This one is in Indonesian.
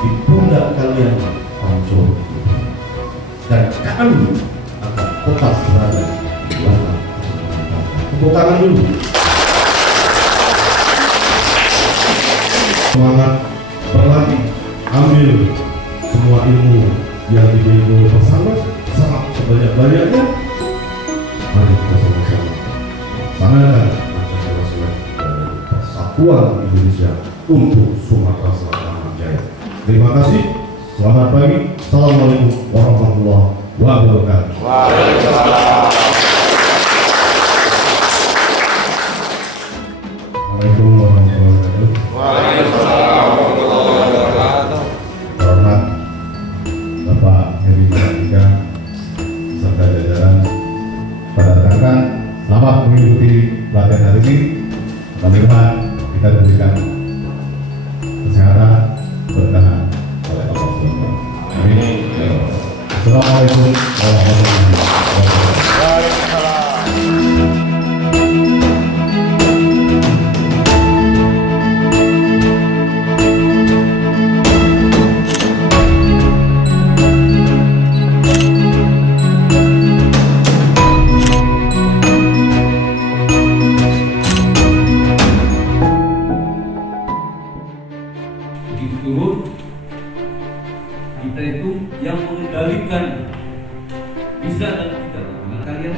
di pundak kalian hancur, dan kami akan tetap berada di belakang. Tepuk tangan dulu. Semangat berlatih, ambil semua ilmu yang diberi oleh pesantren sangat sebanyak-banyaknya. Mari kita sama-sama sanakan Pancasila dari Persatuan Indonesia untuk Sumatera Selatan Jaya. Terima kasih. Selamat pagi. Assalamualaikum warahmatullahi wabarakatuh. Waalaikumsalam. Assalamualaikum warahmatullahi wabarakatuh. Waalaikumsalam warahmatullahi wabarakatuh. Hormat Bapak Heri Pratika serta jajaran pada rekan-rekan, selamat mengikuti pelatihan hari ini. Mudah-mudahan kita diberikan kesehatan, bertahan oleh Allah SWT. Amin. Assalamualaikum warahmatullahi wabarakatuh. Turun kita itu yang mengendalikan bisa dan tidak. Kalian